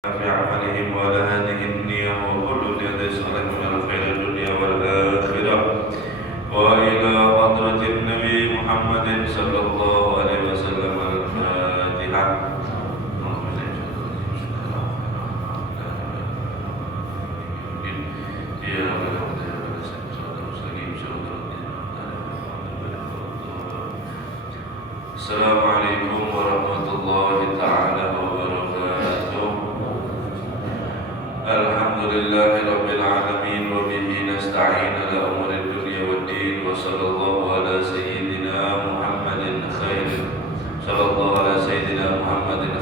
في عملهم وعلى هذه النية وكل الذي صالح من الخير الدنيا والآخرة وإلى حضرة النبي محمد صلى الله عليه وسلم الفاتحة. Assalamualaikum warahmatullahi ta'ala wabarakatuh. Alhamdulillahi rabbil alamin wa bihi nasta'in ala umuri dunya waddin wa sallallahu ala sayyidina Muhammadin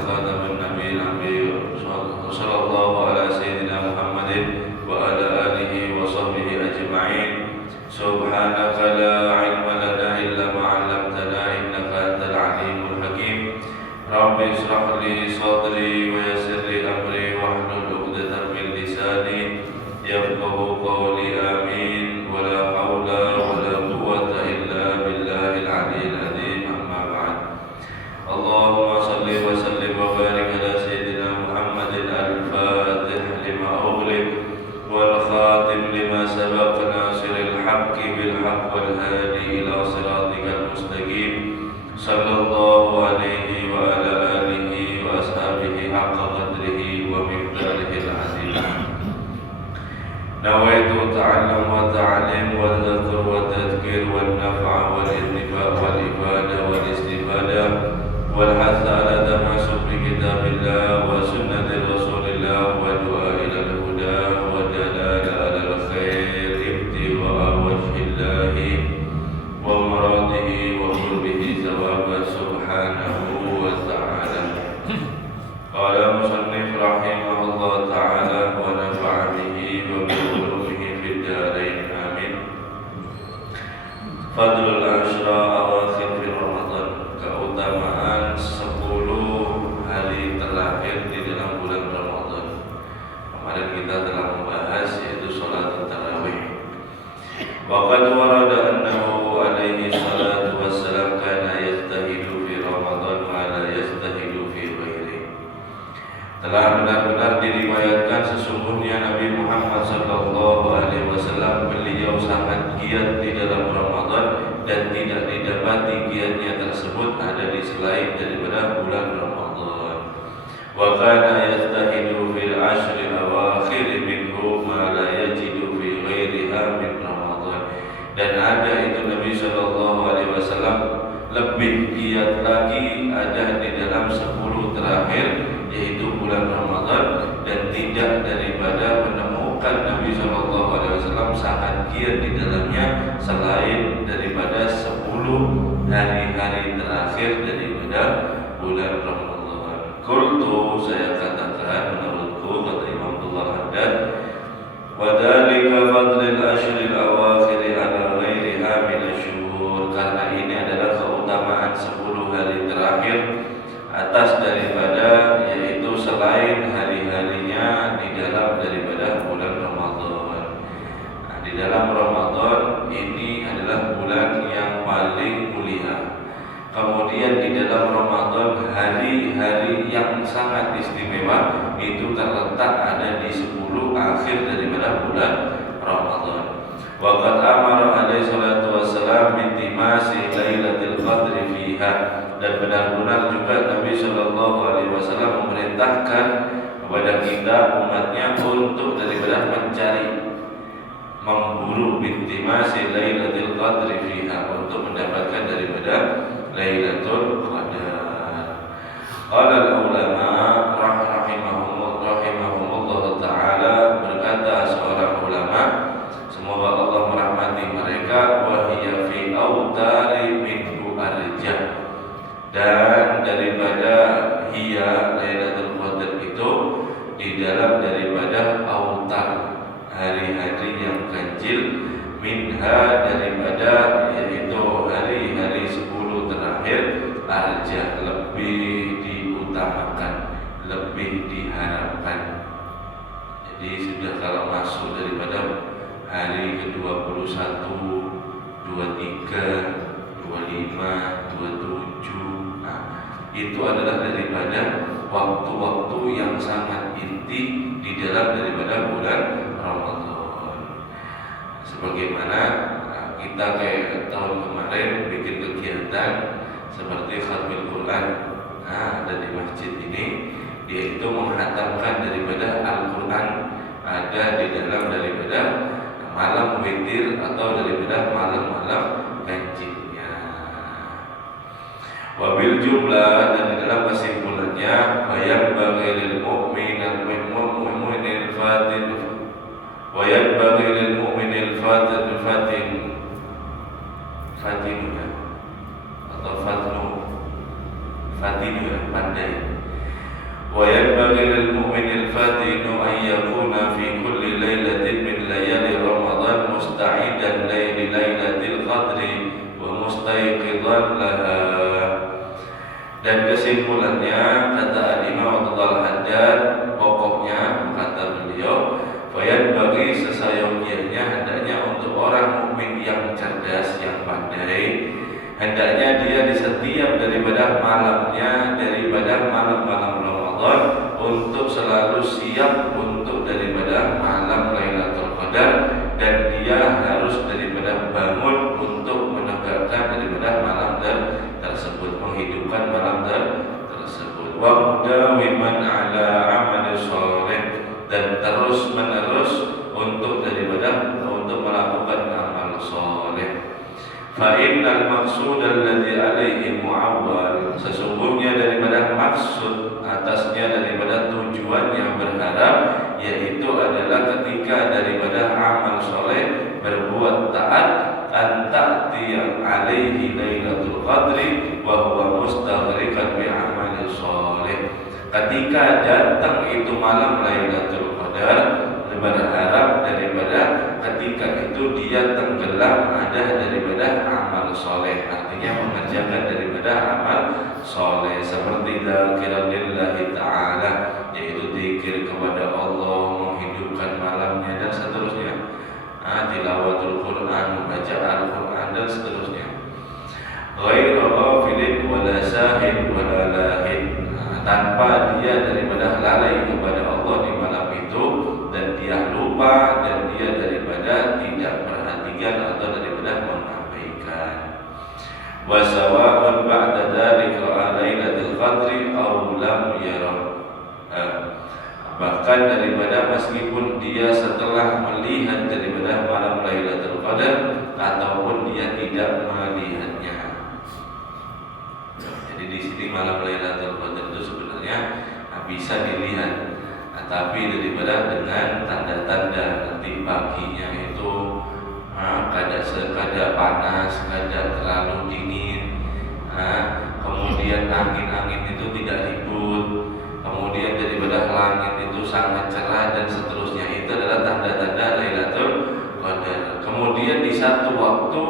khatamin nabiyyin ambiy wa sallallahu ala sayyidina Muhammadin wa ala alihi wa sahbihi ajma'in. Subhanaka la ilma lana illa ma 'allamtana innaka antal alimul hakim. Rabbi ishrah li sadri wa yassir li amri wahlul 'uqdatam min lisani yafqahu qawli. Amin. Wa la haula wa la quwwata illa billahil 'aliyyil 'azim. Amma ba'd. Allahumma shalli wa sallim wa barik ala sayyidina Muhammadin al-fatih lima ughliq wal khatim lima sabaq nasiril haqqi bil haqq wal hadi ila siratikal mustaqim. Sallallahu alaihi wa ala alihi wa ashabihi haqqa qadrihi wa miqdarihil azim. Nawaitu ta'allum wa ta'alim wa dhakr wa tadhkir wa naf'a wal intifa' wal ibadah wal istifadah wal hatha ala tamasuk bi kitabillah wa sunnati rasulillah wa du'a ila al-huda wa jalala ala al-khair ibtigha'a wajhillahi wa maradihi wa qurbihi thawaba subhanahu wa ta'ala. Qala musannif rahimahullah ta'ala wa nafa'a bihi wa bi ulumihi fid darain. Amin. Fadlul ashra awakhir fi Ramadan, keutamaan 10 hari terakhir di dalam bulan Ramadan. Kemarin kita telah membahas yaitu salat tarawih. Waqad warada annahu alaihi salatu wassalam kana yastahidu fi Ramadan wa la yastahidu fi ghairi. Telah benar-benar diriwayatkan sesungguhnya Nabi Muhammad sallallahu alaihi wasallam beliau sangat giat di dalam Ramadan dan tidak didapati giatnya tersebut ada di selain daripada bulan Ramadan. Wa kana yastahidu fil ashri awakhir minhu ma la yajidu fi ghairiha min Ramadan. Dan ada itu Nabi sallallahu alaihi wasallam lebih giat lagi ada di dalam 10 terakhir yaitu bulan Ramadan, dan tidak daripada menemukan Nabi sallallahu alaihi wasallam sangat giat di dalamnya selain daripada 10 hari-hari terakhir daripada bulan Ramadan. Qultu, saya katakan menurutku, kata Imam Abdullah Haddad, wa dzalika fadlul ashril awakhir ala ghairiha min asyhur, karena ini adalah keutamaan 10 hari terakhir atas daripada yaitu selain hari-harinya di dalam daripada bulan Ramadan. Nah, di dalam Ramadan ini adalah bulan yang paling mulia. Kemudian di dalam Ramadan hari-hari yang sangat istimewa itu terletak ada di 10 akhir daripada bulan Ramadan. Waqad amara alaihi salatu wassalam bintimasi lailatul qadri fiha, dan benar-benar juga Nabi sallallahu alaihi wasallam memerintahkan kepada kita umatnya untuk daripada mencari, memburu bintimasi lailatul qadri fiha, untuk mendapatkan daripada Lailatul Qadar. Qala ulama rahimahumullah ta'ala, berkata seorang ulama, semoga Allah merahmati mereka, wa hiya fi autari minhu arjah, dan daripada hiya Lailatul Qadar itu di dalam daripada autar, hari-hari yang ganjil, minha daripada yaitu hari-hari 10 terakhir, arjah lebih diutamakan, lebih diharapkan. Jadi sudah kalau masuk daripada hari ke-21, 23, 25, 27, nah, itu adalah daripada waktu-waktu yang sangat intim Sebagaimana kita kayak tahun kemarin bikin kegiatan seperti khatmil Quran. Nah, ada di masjid ini, dia itu menghatamkan daripada Al-Quran ada di dalam daripada malam witir atau daripada malam-malam ganjilnya. Wabil jumlah, dan di dalam kesimpulannya, bayang bagilil mu'minal mu'minil fatin, bayang bagilil mu'minil fatin fatin atau fatinu ya, pandai. وينبغي للمؤمن الفاتن أن يكون في كل ليلة من ليالي رمضان مستعدا ليلة القدر ومستيقظا لها. Dan kesimpulannya, kata Imam Abdullah Al-Haddad, pokoknya kata beliau, bagi sesayogianya hendaknya untuk orang mukmin yang cerdas, yang pandai, hendaknya dia di setiap daripada malamnya, daripada malam-malam Ramadan, untuk selalu siap untuk daripada malam Lailatul Qadar, dan dia harus daripada bangun untuk menegakkan daripada malam tersebut, menghidupkan malam tersebut. Wa mudawiman ala amal shalih, dan terus menerus untuk melakukan amal shalih. Fa innal maqsud alladhi alaihi mu'awwal, sesungguhnya daripada maksud atasnya, daripada tujuan yang berharap, yaitu adalah ketika daripada amal soleh berbuat taat, anta'tiya alaihi lailatul qadri wa huwa mustaghriqan bi amal soleh. Ketika datang itu malam Lailatul Qadar, berharap daripada ketika itu dia tenggelam ada daripada amal soleh, artinya mengerjakan daripada amal soleh seperti dzikir lillahi ta'ala, yaitu zikir kepada Allah, menghidupkan malamnya dan seterusnya, tilawatul Quran, membaca Al-Quran dan seterusnya. Ghairu ghafilin wala sahin wala lahin, tanpa dia daripada lalai kepada Allah di malam itu, dan dia lupa, dan dia daripada tidak perhatikan atau daripada mengabaikan. Wa sawa'un ba'da dzalika lailatul qadri aw lam yara, bahkan daripada meskipun dia setelah melihat daripada malam Lailatul Qadar ataupun dia tidak melihatnya. Jadi di sini malam Lailatul Qadar itu sebenarnya bisa dilihat, tapi daripada dengan tanda-tanda, nanti paginya itu kadang panas, kadang terlalu dingin, kemudian angin-angin itu tidak ribut, kemudian daripada langit itu sangat cerah dan seterusnya. Itu adalah tanda-tanda Lailatul Qadar. Kemudian di satu waktu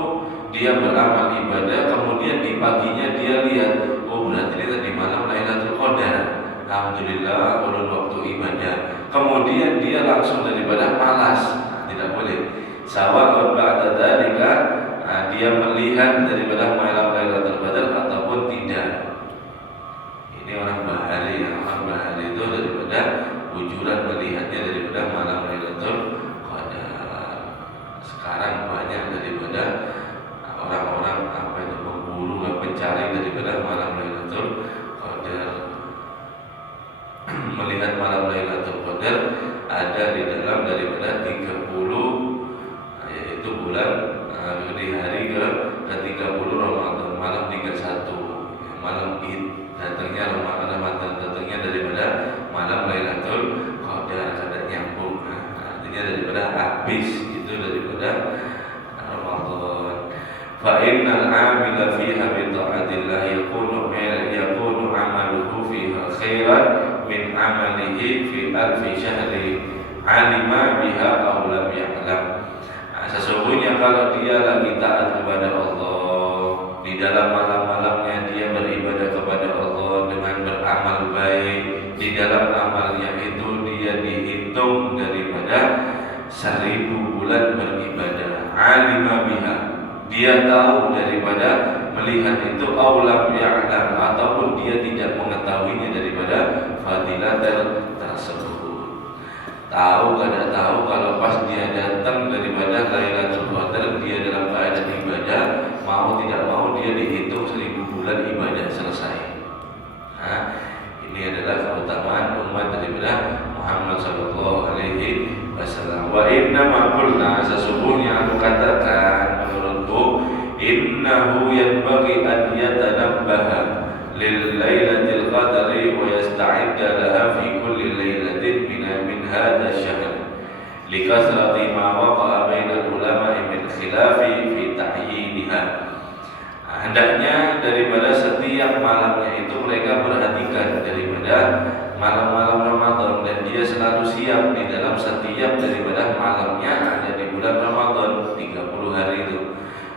dia beramal ibadah, kemudian di paginya dia lihat, oh berarti ini tadi malam Lailatul Qadar, alhamdulillah ulun waktu ibadah. Kemudian dia langsung daripada malas, tidak boleh. Sawa'un ba'da dzalika, dia melihat daripada malam Lailatul Qadar ataupun tidak. Ini orang bahari, orang bahari itu daripada ujuran melihatnya daripada malam Lailatul Qadar. Sekarang banyak daripada orang-orang pemburu, pencari daripada malam Lailatul Qadar. Melihat malam Lailatul Qadar ada di dalam daripada 30, yaitu bulan di hari ke-30 Ramadan, malam 31, malam Id, datangnya Ramadan, datangnya daripada malam Lailatul Qadar, ada nyambung, artinya daripada habis itu daripada Ramadan. Fa innal 'amila fiha bi ta'atillah yakunu amaluhu fiha khairan min amalihi fi alfi syahri 'alima biha aw lam ya'lam. Sesungguhnya kalau dia lagi taat kepada Allah, di dalam malam-malamnya dia beribadah kepada Allah dengan beramal baik, di dalam amalnya itu dia dihitung daripada 1000 bulan beribadah. Alima biha, dia tahu daripada melihat itu, aulam ya'lam, ataupun dia tidak mengetahuinya daripada fadilah tersebut. Tahu tidak tahu kalau pas dia datang daripada Lailatul Qadar dia dalam keadaan ibadah, mau tidak mau dia dihitung 1000 bulan ibadah selesai. Nah, ini adalah keutamaan umat daripada Muhammad sallallahu alaihi wasallam. Wa inna ma qulna, sesungguhnya aku katakan menurutku, innahu yanbaghi an yatanabbaha lil lailatul qadri wa yasta'idda laha fi kulli lailatin min hadha asy-syahr likathrati ma waqa'a bainal ulama'i min khilafi fi ta'yiniha. Hendaknya daripada setiap malamnya itu mereka perhatikan daripada malam-malam Ramadan, dan dia selalu siap di dalam setiap daripada malamnya ada di bulan Ramadan 30 hari itu.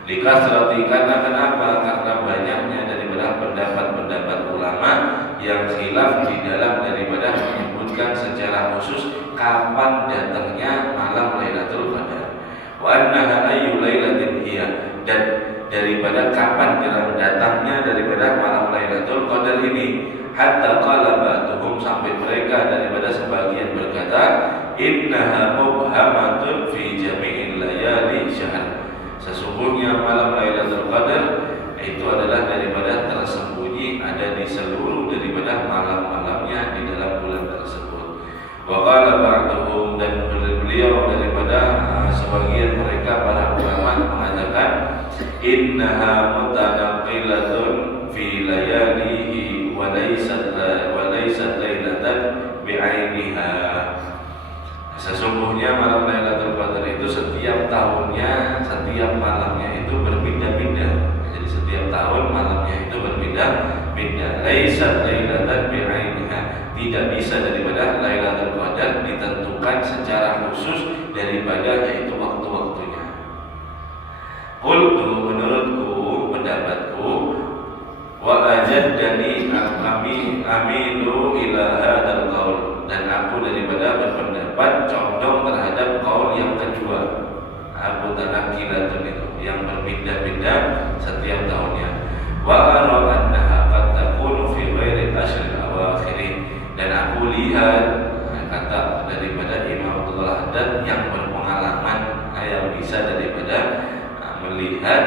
Likasrati, karena kenapa? Karena banyaknya daripada pendapat-pendapat ulama yang khilaf di dalam daripada menyebutkan secara khusus kapan datangnya malam Lailatul Qadar. Wa annaha ayyu lailatin hiya, dan daripada kapan datangnya daripada malam Lailatul Qadar ini. Hatta qala ba'duhum, sampai mereka daripada sebagian berkata, innaha mubhamatun fi jami'il layali syahr. Sesungguhnya malam Lailatul Qadar itu adalah daripada tersembunyi ada di seluruh daripada malam-malamnya di dalam bulan tersebut. Wa qala ba'duhum, dan beliau daripada sebagian mereka para ulama mengatakan, innaha mutanaqqilatun fi layalihi wa laysat lailatan bi'ainiha. Sesungguhnya malam Lailatul Qadar itu setiap tahunnya, setiap malamnya itu berpindah-pindah. Jadi setiap tahun malamnya itu berpindah-pindah. Laysat lailatan bi'ainiha, tidak bisa daripada Lailatul Qadar ditentukan secara khusus daripada yaitu waktu-waktunya. Qultu, menurutku, pendapatku, wa ajaddani aminu ila hadzal qaul, dan aku daripada berpendapat condong terhadap qaul yang kedua, Abu Tanaqqilatun itu yang berpindah-pindah setiap tahunnya. Wa ara annaha qad takunu fi ghairi ashril awakhir, dan aku lihat kata daripada Imam Abdul Haddad yang berpengalaman yang bisa daripada melihat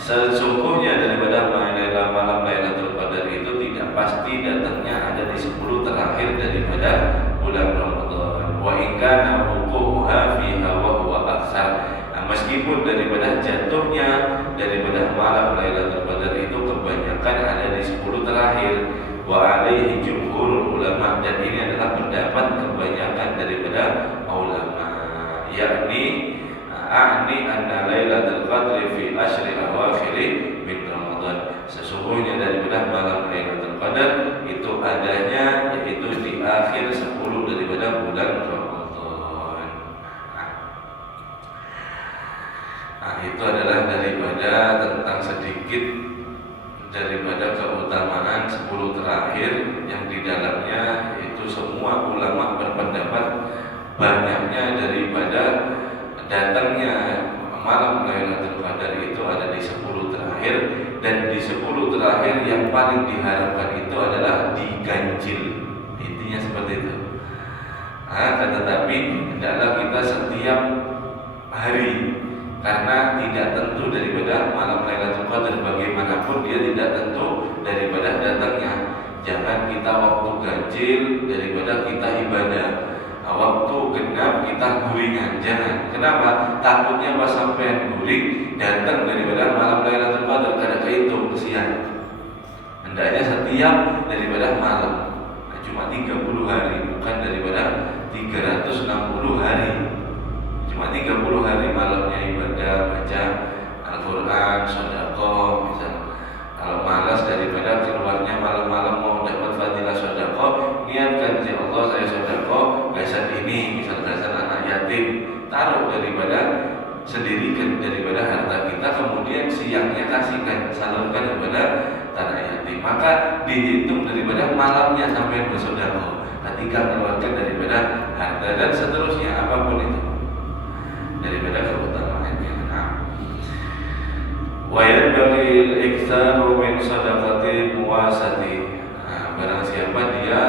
sesungguhnya daripada malam Lailatul Qadar itu tidak pasti datangnya ada di 10 terakhir daripada bulan Ramadan. Wa in kana wuquha fiha wa huwa aktsar. Meskipun daripada jatuhnya daripada malam Lailatul Qadar itu kebanyakan ada di 10 terakhir. Wa alaihi jumhurul ulama, dan ini adalah pendapat kebanyakan daripada ulama, yakni anna Lailatul Qadri fi asyri awakhir min Ramadan. Sesungguhnya daripada malam Lailatul Qadar itu adanya yaitu di akhir 10 daripada bulan Ramadan. Itu adalah daripada tentang sedikit daripada keutamaan 10 terakhir yang di dalamnya itu semua ulama berpendapat banyaknya daripada datangnya malam Lailatul Qadar itu ada di 10 terakhir, dan di 10 terakhir yang paling diharapkan itu adalah diganjil. Intinya seperti itu. Tetapi hendaklah kita setiap hari, karena tidak tentu daripada malam Lailatul Qadar, bagaimanapun dia tidak tentu daripada datangnya. Jangan kita waktu ganjil daripada kita ibadah, waktu genap kita guringan, jangan. Kenapa? Takutnya pas sampai guring datang daripada malam Lailatul Qadar kada kehitung kesian. Hendaknya setiap daripada malam, cuma 30 hari, bukan daripada 360 hari. Cuma 30 hari malamnya ibadah, baca Al-Quran, sedekah misal. Kalau malas daripada keluarnya malam-malam mau dapat fadilah sedekah, niatkan ya Allah saya sedekah gasan ini, misal gasan anak yatim, taruh daripada sendirikan daripada harta kita, kemudian siangnya kasihkan, salurkan kepada tanah yatim, maka dihitung daripada malamnya sampai bersedekah ketika mengeluarkan daripada harta dan seterusnya apapun itu daripada keutamaannya. Wa yanbaghi al-iktsaru min sadaqati muwasati. Barang siapa dia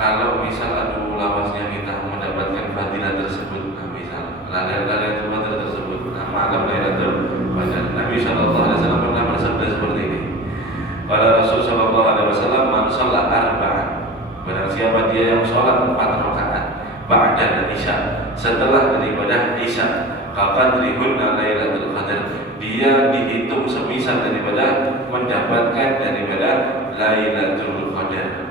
kalau misal adu lawasnya kita mendapatkan fadilah tersebut, nah misal Lailatul Qadar tersebut, nah malam Lailatul Qadar, Nabi Shallallahu Alaihi Wasallam pernah bersabda seperti ini. Pada Rasul Shallallahu Alaihi Wasallam, man sholat arba'an, barang siapa dia yang sholat 4 rakaat ba'da isya, setelah daripada isya, qadrihunna Lailatul Qadar, dia dihitung semisal daripada mendapatkan daripada Lailatul Qadar.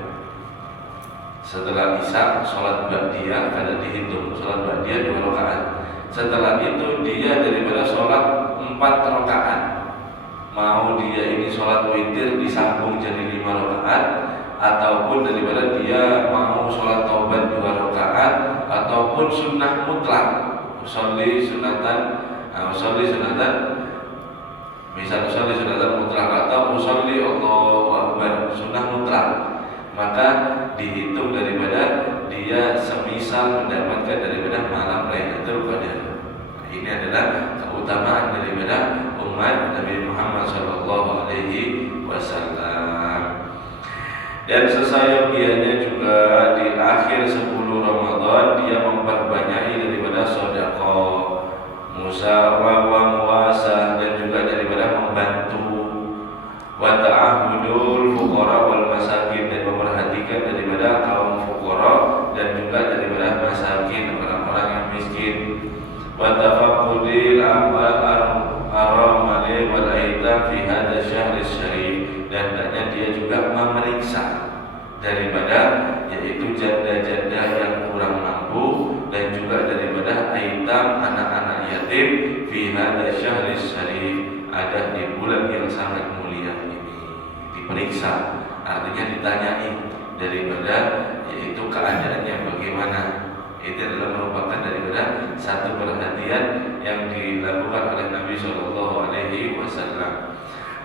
Setelah isya sholat ba'diyah, kada dihitung sholat ba'diyah 2 rakaat. Setelah itu dia daripada sholat 4 rakaat. Mau dia ini sholat witir disambung jadi 5 rakaat, ataupun daripada dia mau sholat taubat 2 rakaat, ataupun sunnah mutlak, usolli sunatan, misal usolli sunatan mutlak atau usolli Allahu Akbar, sunnah mutlak, maka dihitung daripada dia semisal mendapatkan daripada malam Lailatul Qadar. Ini adalah keutamaan daripada umat Nabi Muhammad Sallallahu Alaihi Wasallam. Dan sesayogianya juga di akhir 10 Ramadan dia memperbanyak daripada sedekah, musyawarah, muwasah, dan juga daripada membantu, wa ta'ahudul fuqara wal masakin, dan memperhatikan daripada kaum fuqara dan juga daripada masakin, orang-orang yang miskin, wa tafaqudil aramali wal aitam fi hadha syahr syarif, dan hendaknya dia juga memeriksa daripada yaitu janda-janda yang kurang mampu dan juga daripada aitam, anak-anak yatim, fi hadha syahr syarif, ada di bulan yang sangat mulia ini. Diperiksa artinya ditanyai daripada yaitu keadaannya bagaimana. Itu adalah merupakan daripada satu perhatian yang dilakukan oleh Nabi Shallallahu Alaihi Wasallam.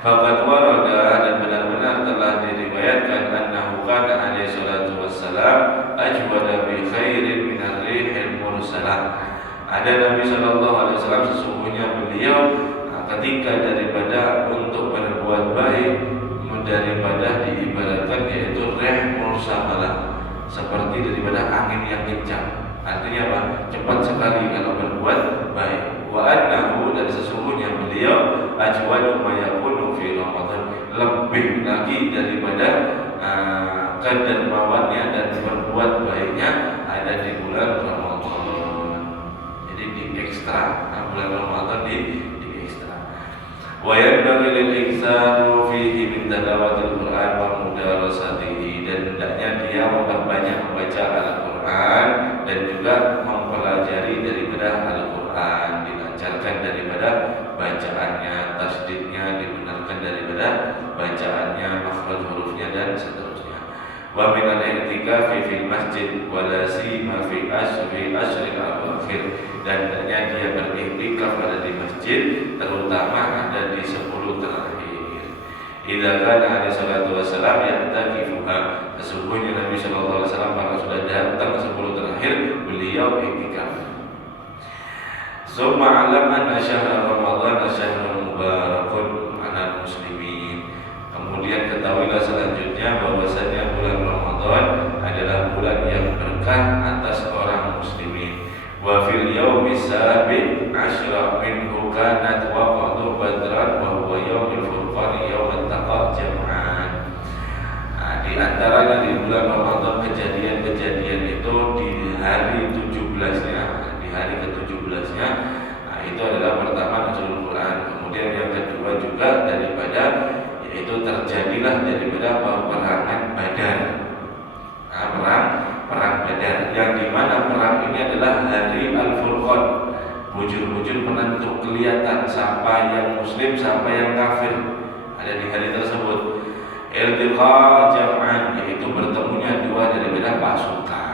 Faqad warada, dan benar-benar telah diriwayatkan annahu kana alaihi salatu wassalam ajwada bi khairin min ar-rihil mursalah. Ada Nabi Shallallahu Alaihi Wasallam, sesungguhnya beliau ketika daripada untuk berbuat baik daripada diibaratkan yaitu rih mursalah, seperti daripada angin yang kencang. Artinya apa? Cepat sekali kalau berbuat baik. Wa annahu, dan sesungguhnya beliau ajwadu ma yakunu fi Ramadan, lebih lagi daripada kedermawannya dan berbuat baiknya ada di bulan Ramadan. Jadi di ekstra, bulan Ramadan di ekstra. Wa yanbaghi lil iktsari fihi min tilawatil Qur'an wa mudarasatihi, dan hendaknya dia memperbanyak membaca Al-Qur'an dan juga mempelajari daripada Al-Qur'an, dilancarkan daripada bacaannya, tasdidnya dibenarkan daripada bacaannya, makhraj hurufnya dan seterusnya. Wa min al-i'tikafi fil masjid wa la sima fi ashril awakhir, dan hendaknya dia beriktikaf ada di masjid, terutama ada di 10 terakhir. Idza kana alaihi salatu wassalam ya'takifuha, sesungguhnya Nabi sallallahu alaihi wasallam pada sudah datang 10 terakhir beliau iktikaf. Summa 'alam anna syahr Ramadan syahrun mubarakun 'alal muslimin. Kemudian ketahuilah selanjutnya bahwasanya bulan Ramadan adalah bulan yang berkah atas orang muslimin. Wa fil yaumi sabi' asyra minhu kanat waqtu badran wa huwa yaumul furqan yaumut taqal jam'an. Di antaranya di bulan Ramadan kejadian-kejadian itu di hari 17-nya, di hari ke-17-nya, itu adalah pertama nuzulul Quran. Kemudian yang kedua juga daripada yaitu terjadilah daripada peperangan Badar. Perang Badar, yang dimana perang ini adalah hari Al-Furqan, bujur-bujur penentu, kelihatan siapa yang muslim, siapa yang kafir, ada di hari tersebut. Iltiqa jam'an, yaitu bertemunya dua daripada pasukan.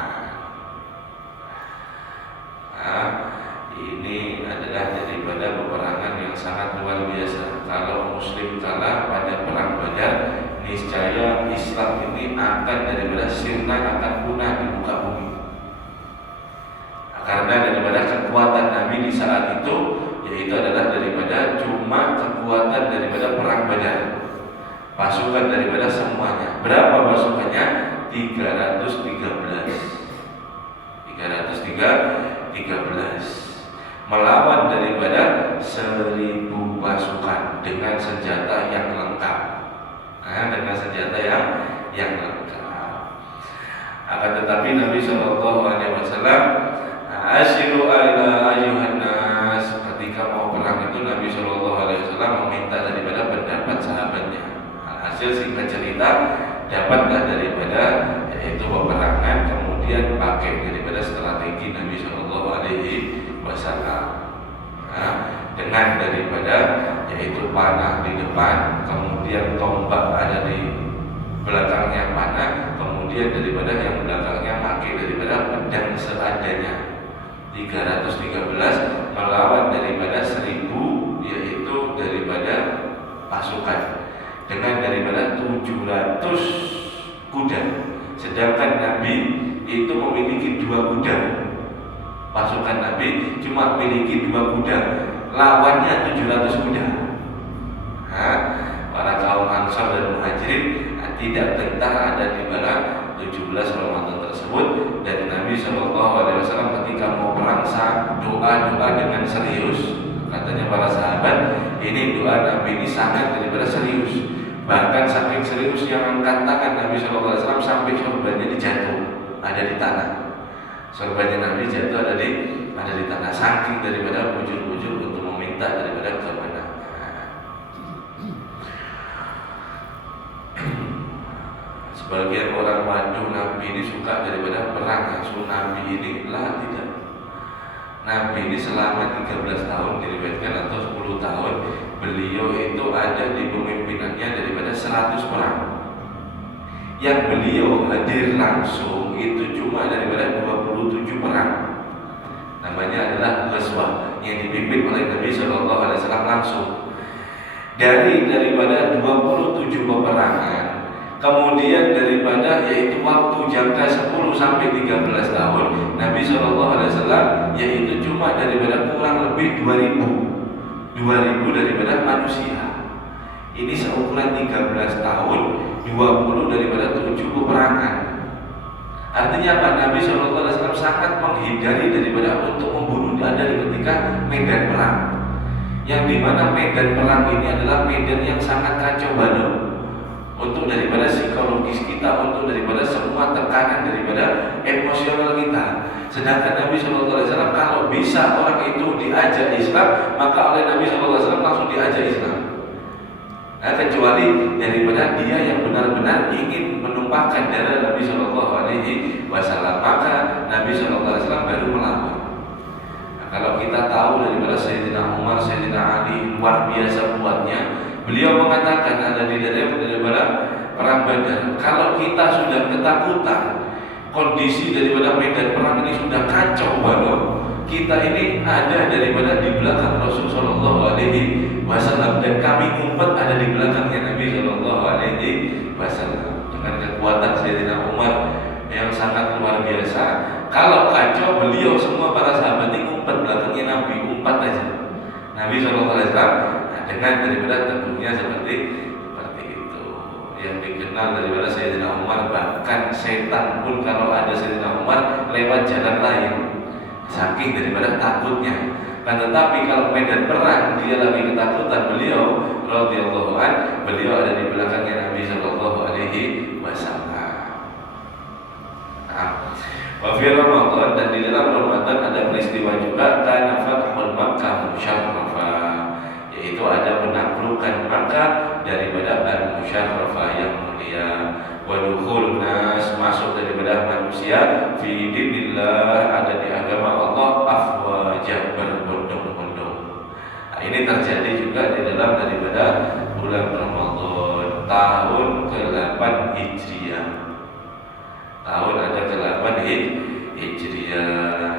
Ini adalah daripada peperangan yang sangat luar biasa. Kalau muslim kalah pada perang Badar, niscaya Islam ini akan daripada sirna, akan punah di muka bumi. Karena daripada kekuatan Nabi di saat itu, yaitu adalah daripada cuma kekuatan daripada perang Badar, pasukan daripada semuanya. Berapa pasukannya? 313 melawan daripada 1.000 pasukan dengan senjata yang lengkap. Dengan senjata yang lengkap. Akan tetapi Nabi Shallallahu Alaihi Wasallam asyiru ala ayuhan nas, ketika mau perang itu Nabi Shallallahu Alaihi Wasallam meminta daripada pendapat sahabatnya. Hasil singkat cerita dapatlah daripada yaitu peperangan, kemudian pakai daripada strategi Nabi Shallallahu Alaihi Wasallam dengan daripada yaitu panah di depan, kemudian tombak ada di belakangnya panah, kemudian daripada yang belakangnya pakai daripada pedang seadanya. 313 melawan daripada 1.000 yaitu daripada pasukan dengan daripada 700 kuda, sedangkan Nabi itu memiliki 2 kuda. Pasukan Nabi cuma memiliki 2 kuda, lawannya 700 kuda. Para kaum Ansar dan Muhajirin tidak gentar ada di mana 17 Ramadan tersebut, dan Nabi Shallallahu Alaihi Wasallam ketika mau perang doa dengan serius. Katanya para sahabat, ini doa Nabi ini sangat daripada serius. Bahkan saking serius yang angkat tangan Nabi Shallallahu Alaihi Wasallam sampai sorbannya dijatuh ada di tanah. Sorbannya Nabi jatuh ada di tanah, saking daripada bujur-bujur untuk meminta daripada kemenangan. Sebagian orang waduh Nabi ini suka daripada perang, Nabi ini lah tidak. Nabi ini selama 13 tahun diriwayatkan atau 10 tahun beliau itu ada di pemimpinannya daripada 100 perang. Yang beliau hadir langsung itu cuma daripada 27 perang. Namanya adalah Ghazwah yang dipimpin oleh Nabi Shallallahu Alaihi Wasallam langsung. Daripada 27 peperangan, kemudian daripada yaitu waktu jangka 10 sampai 13 tahun, Nabi Shallallahu Alaihi Wasallam yaitu cuma daripada kurang lebih 2000 daripada manusia. Ini seukuran 13 tahun, 20 daripada 7 peperangan. Artinya apa? Nabi Shallallahu Alaihi Wasallam sangat menghindari daripada untuk membunuh ada ketika medan perang, yang dimana medan perang ini adalah medan yang sangat kacau balau untuk daripada psikologis kita, untuk daripada semua tekanan daripada emosional kita. Sedangkan Nabi Shallallahu Alaihi Wasallam kalau bisa orang itu diajak Islam, maka oleh Nabi Shallallahu Alaihi Wasallam langsung diajak Islam. Kecuali daripada dia yang benar-benar ingin menumpahkan darah Nabi Shallallahu Alaihi Wasallam, maka Nabi Shallallahu Alaihi Wasallam baru melawan. Kalau kita tahu daripada Sayyidina Umar, Sayyidina Ali luar biasa kuatnya, beliau mengatakan ada di daripada perang Badar, kalau kita sudah ketakutan, kondisi daripada medan perang ini sudah kacau balau, kita ini ada daripada di belakang Rasul Shallallahu Alaihi Wasallam, dan kami ngumpet ada di belakangnya Nabi Shallallahu Alaihi Wasallam. Dengan kekuatan Sayyidina Umar yang sangat luar biasa, kalau kacau beliau semua para sahabat ini ngumpet belakangnya Nabi, umpat aja Nabi Shallallahu Alaihi Wasallam. Dengan daripada teguhnya seperti itu yang dikenal daripada Sayyidina Umar, bahkan setan pun kalau ada Sayyidina Umar lewat jalan lain saking daripada takutnya. Tetapi kalau medan perang dia lagi ketakutan, beliau radhiyallahu an, beliau ada di belakangnya Nabi Shallallahu Alaihi Wasallam. Wa fi Ramadan, dan di dalam Ramadan ada peristiwa juga kana fathul Makkah musyarrafah, yaitu ada penaklukan Makkah daripada al-musyarrafah yang mulia, wa dukhul nas, masuk daripada manusia fi dinillah, ada di agama Allah, afwajah, berbondong-bondong. Ini terjadi juga di dalam daripada bulan Ramadan tahun ke-8 Hijriah. Tahun ada ke-8 Hijriah,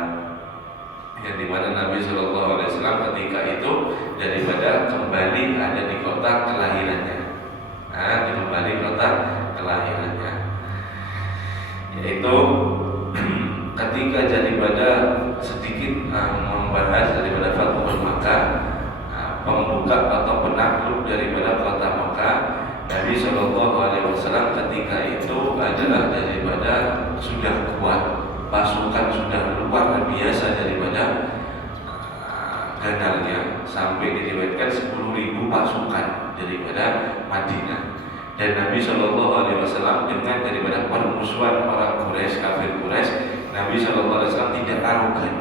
yang dimana Nabi Shallallahu Alaihi Wasallam ketika itu daripada kembali ada di kota kelahirannya, kembali kota kelahirannya, yaitu ketika daripada sedikit membahas daripada Fathul Makkah, pembuka atau penakluk daripada kota Makkah. Nabi Shallallahu Alaihi Wasallam ketika itu adalah daripada sudah kuat, pasukan sudah luar biasa daripada ganalnya, sampai diriwayatkan 10.000 pasukan daripada Madinah. Dan Nabi Shallallahu Alaihi Wasallam dengan daripada permusuhan orang Quraisy, kafir Quraisy, Nabi Shallallahu Alaihi Wasallam tidak arogan.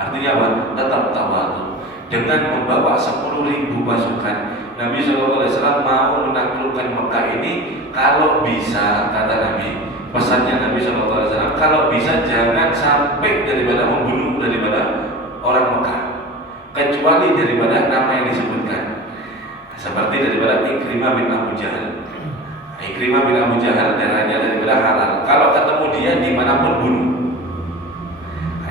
Artinya apa? Tetap tawadhu. Dengan membawa 10.000 pasukan, Nabi Shallallahu Alaihi Wasallam mau menaklukkan Mekah ini. Kalau bisa, kata Nabi, pesannya Nabi Shallallahu Alaihi Wasallam, kalau bisa jangan sampai daripada membunuh daripada orang Mekah, kecuali daripada nama yang disebutkan, seperti daripada Ikrimah bin Abu Jahal. Ikrimah bin Abu Jahal darahnya daripada halal. Kalau ketemu dia dimanapun bunuh.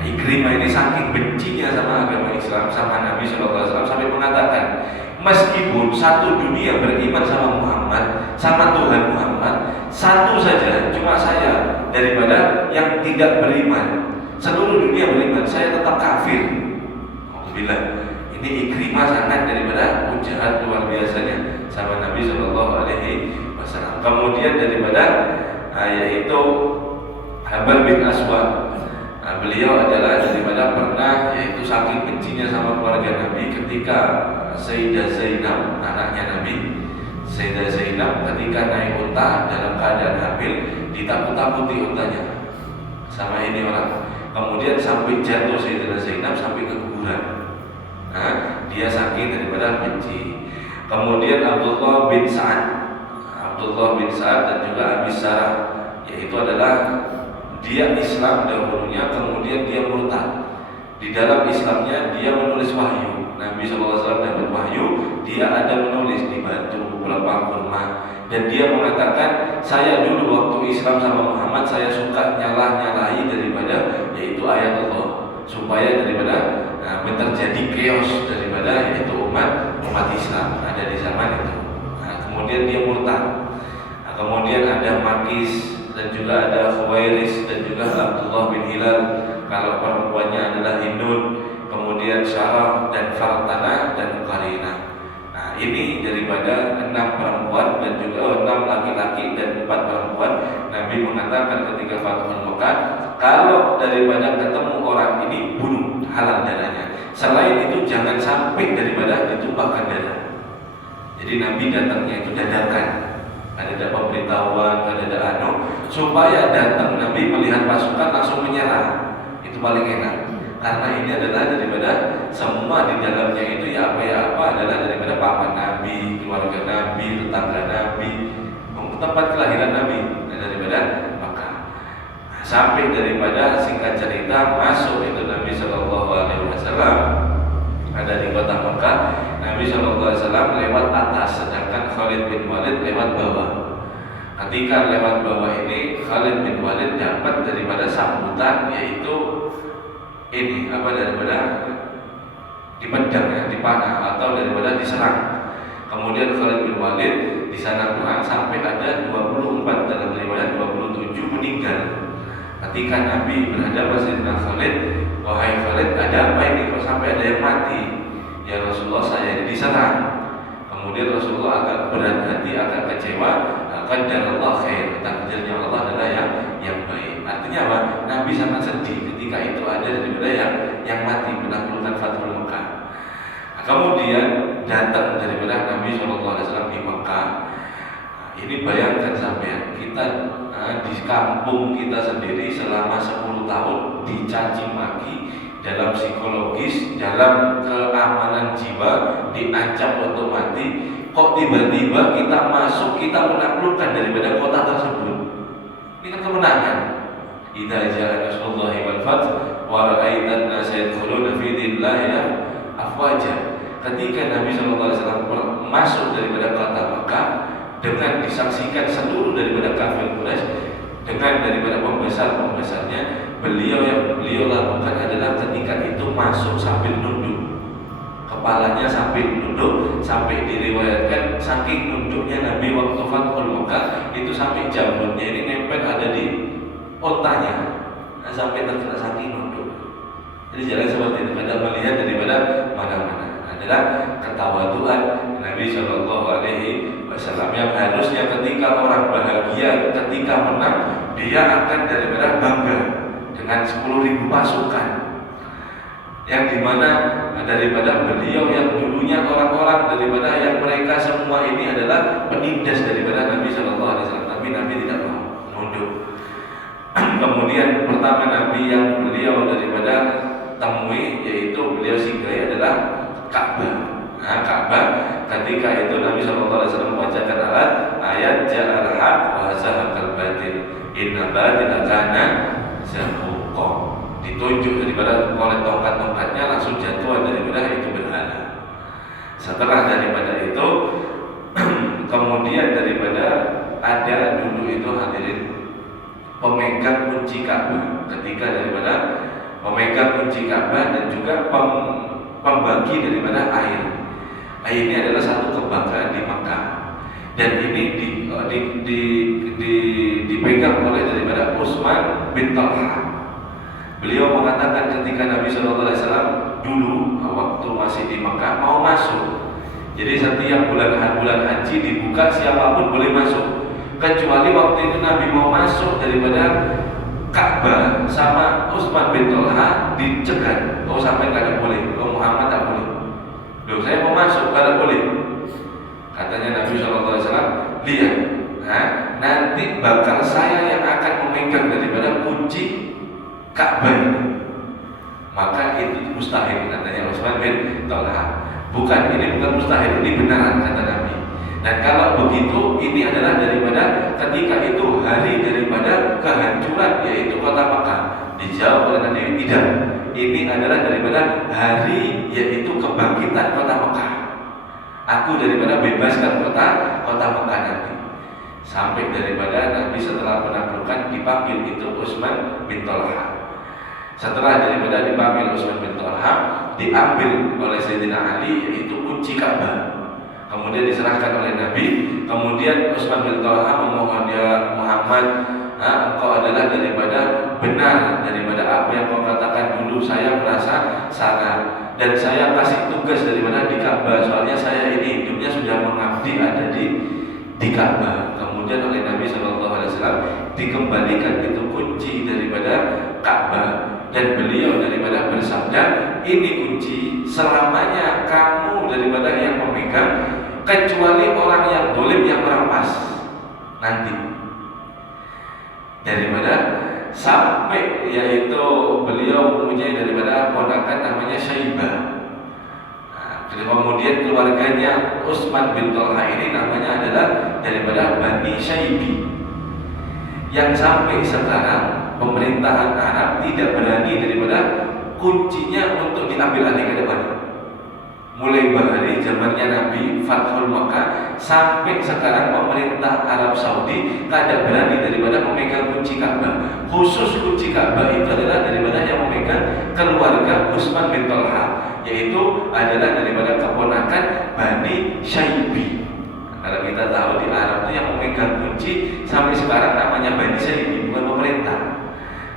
Ikrimah ini saking bencinya sama agama Islam, sama Nabi SAW, sampai mengatakan, meskipun satu dunia beriman sama Muhammad, sama Tuhan Muhammad, satu saja, cuma saya daripada yang tidak beriman, seluruh dunia beriman, saya tetap kafir. Alhamdulillah. Ini Ikrimah sangat daripada jahat luar biasanya sama Nabi SAW. Kemudian daripada yaitu Habar bin Aswad. Beliau adalah daripada pernah, yaitu saking bencinya sama keluarga Nabi, ketika Sayyidah Zainab, anaknya Nabi, Sayyidah Zainab ketika naik unta dalam keadaan hamil, ditakut-takuti untanya sama ini orang. Kemudian sampai jatuh Sayyidah Zainab sampai ke kuburan. Dia saking daripada benci. Kemudian Abdullah bin Sa'ad dan juga Abi Sarah, yaitu adalah dia Islam dahulunya, kemudian dia murtad. Di dalam Islamnya dia menulis wahyu. Nabi SAW dapat wahyu, dia ada menulis di batu, pelepah kurma. Dan dia mengatakan, saya dulu waktu Islam sama Muhammad, saya suka nyalahi daripada yaitu ayat Allah, supaya daripada terjadi chaos daripada yaitu umat Islam ada di zaman itu. Kemudian dia murtad. Kemudian ada Makis dan juga ada Khuwairis dan juga Abdullah bin Hilal. Kalau perempuannya adalah Hindun, kemudian Syarah dan Fartana dan Qarina. Ini daripada 6 perempuan dan juga 6 laki-laki dan 4 perempuan. Nabi mengatakan ketika Fathul Mekah, kalau daripada ketemu orang ini bunuh, halal darahnya. Selain itu jangan sampai daripada ditumpahkan darah. Jadi Nabi datangnya itu dadakan, ada pemberitahuan, ada supaya datang Nabi melihat pasukan langsung menyerang. Itu paling enak. Karena ini adalah daripada semua di dalamnya itu ya apa adalah daripada paman Nabi, keluarga Nabi, tetangga Nabi, tempat kelahiran Nabi, dan daripada Makkah. Sampai daripada singkat cerita masuk itu Nabi Shallallahu Alaihi Wasallam ada di kota Makkah. Nabi SAW lewat atas, sedangkan Khalid bin Walid lewat bawah. Ketika lewat bawah ini, Khalid bin Walid dapat daripada sambutan, yaitu ini daripada dipedang ya, dipanah atau daripada diserang. Kemudian Khalid bin Walid di sana perang sampai ada 24, dalam riwayat 27 meninggal. Ketika Nabi berhadapan dengan Khalid, wahai Khalid, ada apa ini kok sampai ada yang mati? Ya Rasulullah, saya ini diserang. Kemudian Rasulullah agak berat hati, agak kecewa. Qadarullah khair, takdirnya Allah adalah yang baik. Artinya apa? Nabi sangat sedih ketika itu ada daripada yang mati penaklukan Fathul Mekah. Kemudian datang daripada Nabi SAW di Mekah. Ini bayangkan sampean, kita di kampung kita sendiri selama 10 tahun dicaci maki, dalam psikologis, dalam keamanan jiwa, diancam untuk mati. Kok tiba-tiba kita masuk, kita menaklukkan daripada kota tersebut? Ini kan kemenangan. Idza jaa nasrullahi wal fath wa ra'aitan nasa yadkhuluna fi dinillahi afwaja. Ketika Nabi SAW masuk daripada kota Mekah dengan disaksikan seluruh daripada kafir Quraisy, dengan daripada pembesar-pembesarnya, beliau lakukan adalah ketika itu masuk sambil nunduk, kepalanya sampai nunduk, sampai diriwayatkan saking nunduknya Nabi waktu Fathul Mekah itu sampai jamrutnya ini nempel ada di otanya, sampai terkena saking nunduk. Jadi jalan seperti itu, kadang melihat daripada mana-mana. adalah ketawaduan Nabi Shallallahu Alaihi Wasallam, yang harusnya ketika orang bahagia, ketika menang, dia akan daripada bangga dengan 10.000 pasukan, yang dimana daripada beliau yang dulunya orang-orang daripada yang mereka semua ini adalah penindas daripada Nabi Shallallahu Alaihi Wasallam, tapi Nabi tidak mau nunduk. Kemudian pertama Nabi yang beliau daripada temui, yaitu beliau singgahi adalah Ka'bah. Nah, Ka'bah ketika itu Nabi Shallallahu Alaihi Wasallam membacakan ayat Ja'al haq wa zahaqal batil inna batila kana zahuqa. Ditunjuk daripada oleh tongkat-tongkatnya, langsung jatuh daripada itu berhala. Setelah daripada itu kemudian daripada ada dulu itu hadirin pemegang kunci Ka'bah, ketika daripada pemegang kunci Ka'bah dan juga pembagi daripada air. Ini adalah satu kebanggaan di Makkah, dan ini dipegang oleh daripada Utsman bin Talha. Beliau mengatakan ketika Nabi Shallallahu Alaihi Wasallam dulu waktu masih di Makkah mau masuk, jadi setiap bulan haji dibuka, siapapun boleh masuk, kecuali waktu itu Nabi mau masuk daripada Ka'bah sama Utsman bin Talha dicegat, oh sampai nggak boleh, oh Muhammad tak boleh, loh saya mau masuk nggak boleh. Katanya Nabi SAW, lihat, nanti bakal saya yang akan memegang daripada kunci Ka'bah ini, maka itu mustahil, katanya Utsman bin Talha. Ini bukan mustahil, ini benaran, kata Nabi. Dan kalau begitu, ini adalah daripada ketika itu hari daripada kehancuran, yaitu kota Makkah. Dijawab oleh Nabi, tidak, ini adalah daripada hari yaitu kebangkitan kota Makkah. Aku daripada bebaskan kota Makkah nanti. Sampai daripada Nabi setelah penaklukan dipanggil itu Utsman bin Talha. Setelah daripada dipanggil Utsman bin Talha, diambil oleh Sayyidina Ali yaitu kunci Ka'bah. Kemudian diserahkan oleh Nabi. Kemudian Utsman bin Talha memohon, ya Muhammad, engkau adalah daripada benar daripada apa yang kau katakan dulu. Saya merasa salah dan saya kasih tugas daripada di Ka'bah. Soalnya saya ini hidupnya sudah mengabdi ada di Ka'bah. Kemudian oleh Nabi Shallallahu Alaihi Wasallam dikembalikan itu kunci daripada Ka'bah, dan beliau daripada bersabda, ini kunci selamanya kamu daripada yang memegang, kecuali orang yang dolim yang merampas nanti. Daripada sampai yaitu beliau mempunyai daripada ponakan namanya Syaibah. Kemudian keluarganya Utsman bin Talha ini namanya adalah daripada Bani Syaibi, yang sampai sekarang pemerintahan Arab tidak berani daripada kuncinya untuk diambil alih ke depan. Mulai dari zamannya Nabi Fathul Makkah sampai sekarang pemerintah Arab Saudi tidak berani daripada memegang kunci Ka'bah. Khusus kunci Ka'bah itu adalah daripada yang memegang keluarga Utsman bin Talha, yaitu adalah daripada keponakan Bani Syaibi. Kalau kita tahu di Arab itu yang memegang kunci sampai sekarang namanya Bani Syaibi, bukan pemerintah.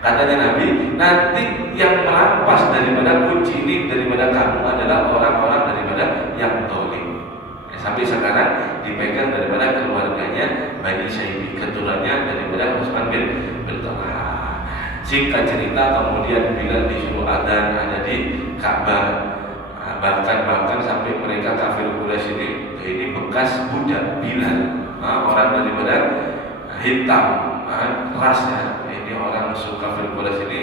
Katanya Nabi, nanti yang merampas daripada kunci ini daripada kamu adalah orang-orang daripada yang dolim. Sampai sekarang dipegang daripada keluarganya Bani Syaibi, keturunannya daripada Utsman bin Talha. Singkat cerita, kemudian Bilal disuruh adzan ada di Ka'bah. Bahkan sampai mereka kafir Quraisy ini bekas budak Bilal, orang daripada hitam rasnya. Ini orang musuh kafir Quraisy ini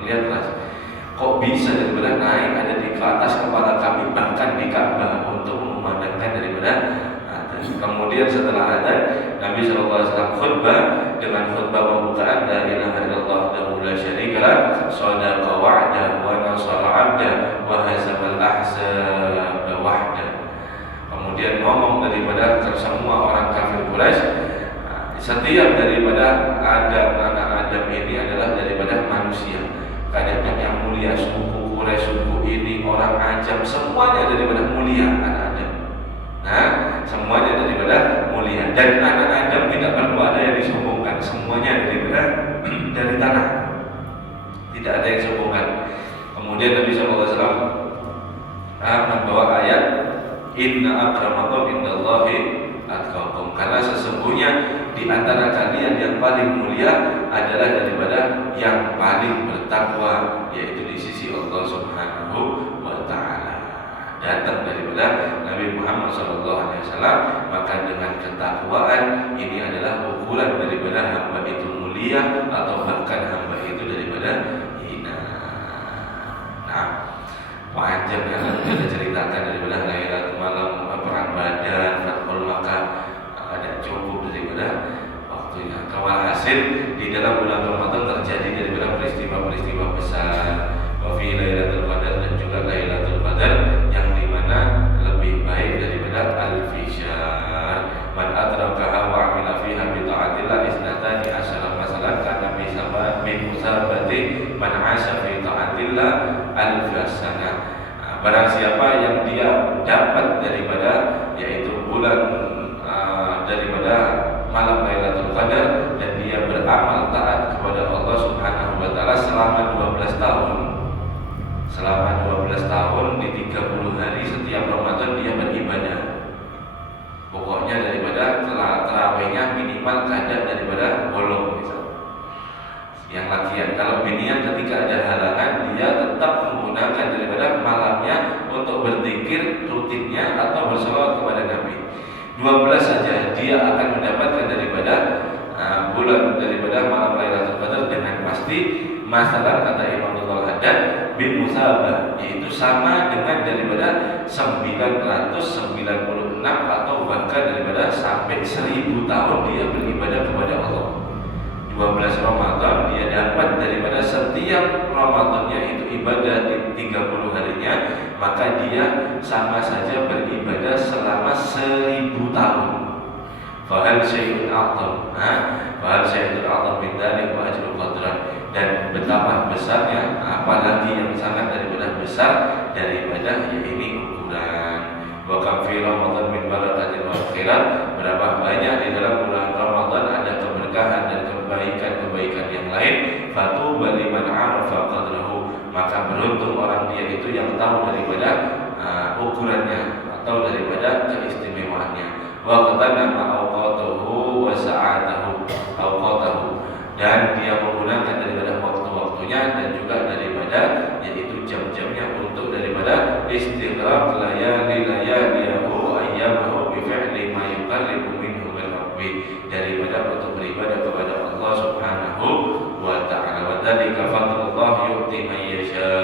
melihat ras, kok bisa daripada naik ada di atas kepala kami, bahkan di Ka'bah untuk memandangkan daripada adzan. Kemudian setelah adzan Nabi SAW khutbah dengan khutbah pembukaan, la ilaha illallah wahdahu la syarikalah, shadaqa wa'dah wa nasara 'abdah wa hazamal ahzab wahdah. Kemudian ngomong daripada semua orang kafir Quraisy, setiap daripada anak Adam ini adalah daripada manusia. Kadang yang mulia, suku Quraisy, suku ini, orang Ajam, semuanya daripada mulia anak Adam. Semuanya daripada mulia, dan anak Adam tidak perlu ada yang disombongkan, semuanya daripada dari tanah, tidak ada yang sombongkan. Kemudian Nabi SAW membawa ayat inna akramakum indallahi atqakum, karena sesungguhnya di antara kalian yang paling mulia adalah daripada yang paling bertakwa, yaitu di sisi Allah Subhanahu wa taala. Datang daripada Nabi Muhammad SAW, maka dengan ketakwaan ini adalah ukuran daripada hamba itu mulia atau bahkan hamba itu daripada hina. Nah, panjang yang kita ceritakan daripada Lailatul Malam, perang Badar, Fathul Makkah, ada cukup daripada waktunya. Walhasil di dalam bulan Ramadan terjadi daripada peristiwa-peristiwa besar, wa fi Lailatul Qadar, dan juga Lailatul Qadar yang dimana lebih baik daripada alfi syahr. Man adrakaha wa amila fiha bi ta'atillah isnatani asyara masalan kana min musabati man 'asha fi ta'atillah alfasana. Barang siapa yang dia dapat daripada yaitu bulan daripada malam Lailatul Qadar dan dia beramal taat kepada Allah Subhanahu wa taala selama 12 tahun. Selama 12 tahun di 30 hari setiap Ramadan dia beribadah. Pokoknya daripada tarawihnya minimal kadar daripada bolong misal. Yang lakian, kalau binian ketika ada halangan dia tetap menggunakan daripada malamnya untuk berzikir rutinnya atau berselawat kepada Nabi. 12 saja dia akan mendapatkan daripada bulan daripada malam Lailatul Qadar dengan pasti. Masalah kata Imam Al-Haddad bin Musabah, yaitu sama dengan daripada 996 atau bahkan daripada sampai 1000 tahun dia beribadah kepada Allah. 12 Ramadan dia dapat daripada setiap Ramadannya itu ibadah di 30 harinya, maka dia sama saja beribadah selama 1000 tahun. Fahal syai'un a'zam, fahal syai'un a'zam min dzalik wa ajrul qadran. Dan betapa besarnya, apalagi yang sangat daripada besar daripada ini ukuran. Wa kam fi Ramadan min barakatin wa khairat, berapa banyak di dalam bulan Ramadan ada keberkahan dan kebaikan-kebaikan yang lain. Fatuba liman 'arafa qadrahu, maka beruntung orang dia itu yang tahu daripada ukurannya atau daripada keistimewaannya. Wa qadana ma'awqatuhu wa sa'atahu awqatahu, dan dia menggunakan daripada waktu-waktunya dan juga daripada yaitu jam-jamnya untuk daripada istighraq layaliyahu ayyamahu bi fi'li ma yuqarribu minhu min rabbih, daripada untuk beribadah kepada Allah Subhanahu wa ta'ala. Wa dzalika fadlullah yu'ti man yasha.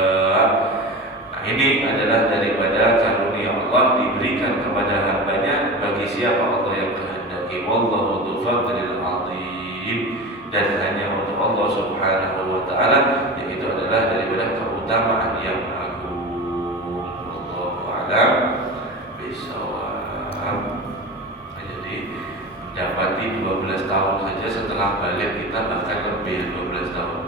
Ini adalah daripada karunia Allah diberikan kepada hambanya bagi siapa Allah yang kehendaki. Wallahu dzul fadlil 'adzim, dan hanya untuk Allah Subhanahu wa ta'ala, yaitu adalah daripada keutamaan yang agung. Wallahu a'lam bishawab. Jadi dapati 12 tahun saja setelah balik kita, bahkan lebih 12 tahun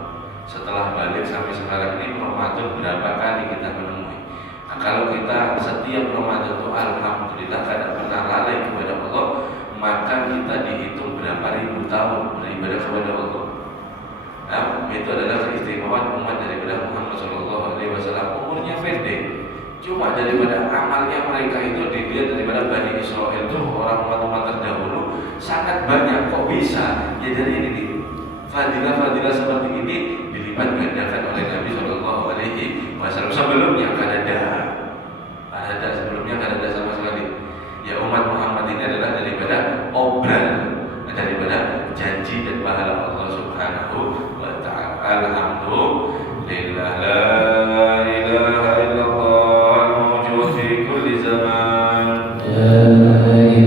setelah balik sampai sekarang ini Ramadan berapa kali kita menemui. Nah, kalau kita setiap Ramadan itu alhamdulillah tidak pernah lalai kepada Allah, maka kita dihitung berapa ribu tahun beribadah kepada Allah. Nah, itu adalah keistimewaan umat daripada Muhammad SAW. Umurnya pendek, cuma daripada amalnya mereka itu dilihat daripada Bani Israel itu orang umat terdahulu sangat banyak. Kok bisa? Ya dari ini fadilah-fadilah seperti ini dilipat gandakan oleh Nabi SAW. Sebelumnya kan ada sebelumnya kan ada sama sekali. Ya, umat Muhammad ini adalah daripada obral, daripada janji dan pahala Allah Subhanahu wa ta'ala. Alhamdulillah, la ilaha illallah al-mawjud fi kulli zaman.